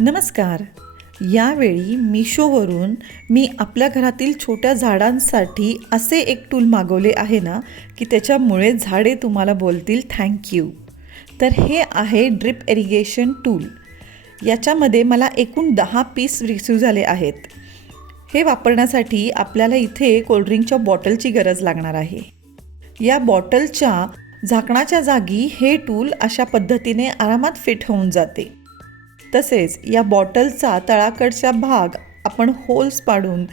नमस्कार. यावेळी मिशोवरून मी आपल्या घरातील छोट्या झाडांसाठी असे एक टूल मागवले आहे ना की त्याच्यामुळे झाडे तुम्हाला बोलतील थँक्यू. तर हे आहे ड्रिप इरिगेशन टूल. याच्यामध्ये मला एकूण 10 पीस रिसीव झाले आहेत. हे वापरण्यासाठी आपल्याला इथे कोल्ड्रिंकच्या बॉटलची गरज लागणार आहे. या बॉटलच्या झाकणाच्या जागी हे टूल अशा पद्धतीने आरामात फिट होऊन जाते. तसेच या बॉटलचा तळाकडचा भाग आपण होल्स पाडून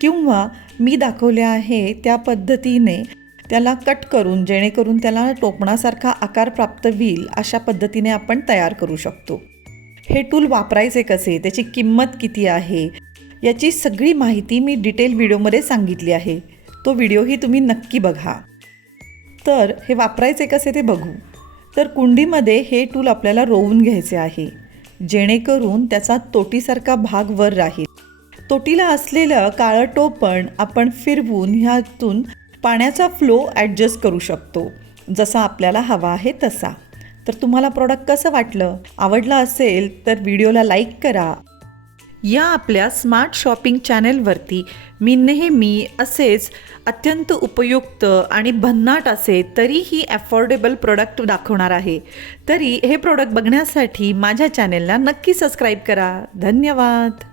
किंवा मी दाखवले आहे त्या पद्धतीने त्याला कट करून जेणेकरून त्याला टोपणासारखा आकार प्राप्त होईल अशा पद्धतीने आपण तयार करू शकतो. हे टूल वापरायचे कसे, त्याची किंमत किती आहे याची सगळी माहिती मी डिटेल व्हिडिओमध्ये सांगितली आहे. तो व्हिडिओही तुम्ही नक्की बघा. तर हे वापरायचे कसे ते बघू. तर कुंडीमध्ये हे टूल आपल्याला रोवून घ्यायचे आहे जेणेकरून त्याचा तोटीसारखा भाग वर राहील. तोटीला असलेलं काळं टोपण आपण फिरवून ह्यातून पाण्याचा फ्लो ॲडजस्ट करू शकतो जसा आपल्याला हवा आहे तसा. तर तुम्हाला प्रोडक्ट कसं वाटलं, आवडलं असेल तर व्हिडिओला लाईक करा. या आपल्या स्मार्ट शॉपिंग चॅनेलवरती मी नेहमी असेच अत्यंत उपयुक्त आणि भन्नाट असे तरीही अफोर्डेबल प्रोडक्ट दाखवणार आहे. तरी हे प्रोडक्ट बघण्यासाठी माझ्या चॅनेलला नक्की सबस्क्राईब करा. धन्यवाद.